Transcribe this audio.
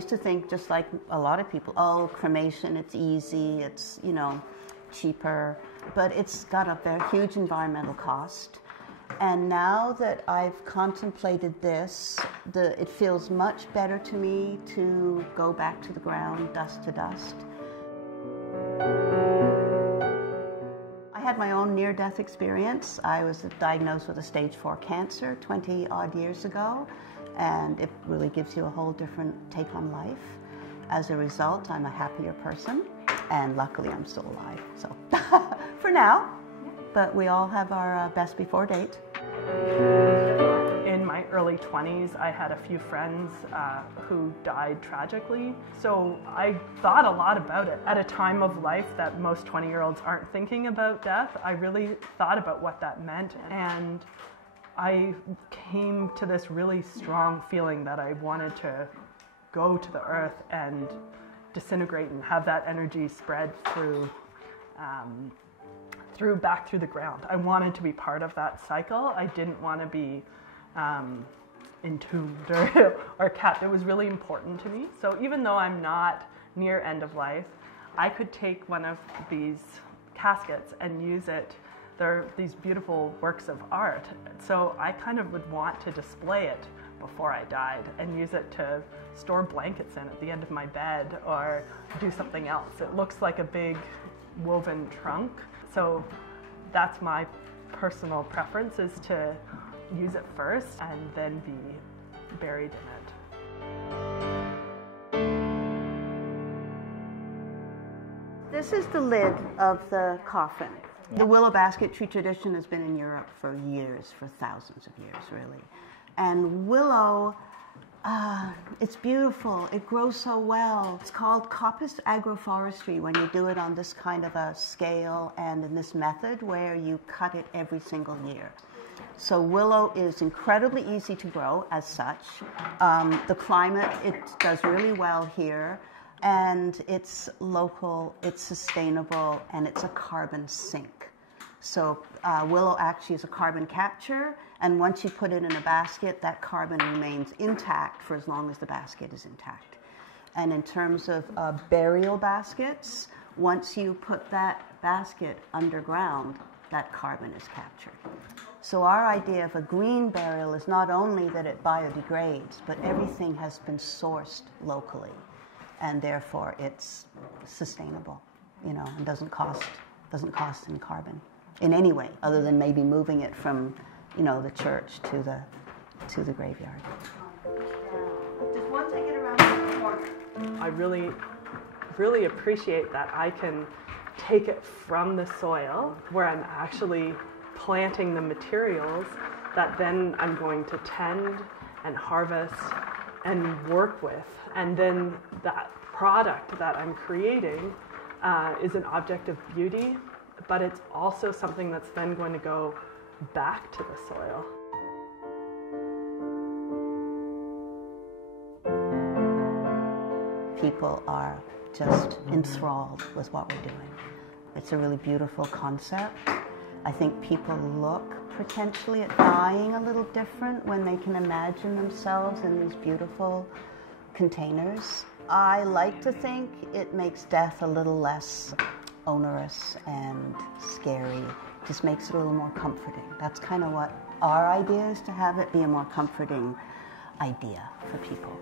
used to think, just like a lot of people, oh, cremation, it's easy, it's, you know, cheaper, but it's got a very huge environmental cost. And now that I've contemplated this, it feels much better to me to go back to the ground, dust to dust. I had my own near-death experience. I was diagnosed with a stage 4 cancer 20 odd years ago, and it really gives you a whole different take on life. As a result, I'm a happier person, and luckily I'm still alive, so for now. But we all have our best before date. In my early 20s, I had a few friends who died tragically, so I thought a lot about it. At a time of life that most 20-year-olds aren't thinking about death, I really thought about what that meant, and I came to this really strong feeling that I wanted to go to the earth and disintegrate and have that energy spread back through the ground. I wanted to be part of that cycle. I didn't want to be entombed or kept. It was really important to me. So even though I'm not near end of life, I could take one of these caskets and use it. They're these beautiful works of art. So I kind of would want to display it before I died and use it to store blankets in at the end of my bed or do something else. It looks like a big woven trunk. So that's my personal preference, is to use it first and then be buried in it. This is the lid of the coffin. Yeah. The willow basket tree tradition has been in Europe for years, for thousands of years, really. And willow, it's beautiful. It grows so well. It's called coppice agroforestry when you do it on this kind of a scale and in this method where you cut it every single year. So willow is incredibly easy to grow as such. The climate, it does really well here. And it's local, it's sustainable, and it's a carbon sink. So willow actually is a carbon capture, and once you put it in a basket, that carbon remains intact for as long as the basket is intact. And in terms of burial baskets, once you put that basket underground, that carbon is captured. So our idea of a green burial is not only that it biodegrades, but everything has been sourced locally, and therefore it's sustainable, you know, and doesn't cost any carbon in any way, other than maybe moving it from, you know, the church to the graveyard. Just one take it around the corner. I really appreciate that I can take it from the soil where I'm actually planting the materials that then I'm going to tend and harvest and work with. And then that product that I'm creating is an object of beauty, but it's also something that's then going to go back to the soil. People are just enthralled with what we're doing. It's a really beautiful concept. I think people look potentially at dying a little different when they can imagine themselves in these beautiful containers. I like to think it makes death a little less onerous and scary. Just makes it a little more comforting. That's kind of what our idea is, to have it be a more comforting idea for people.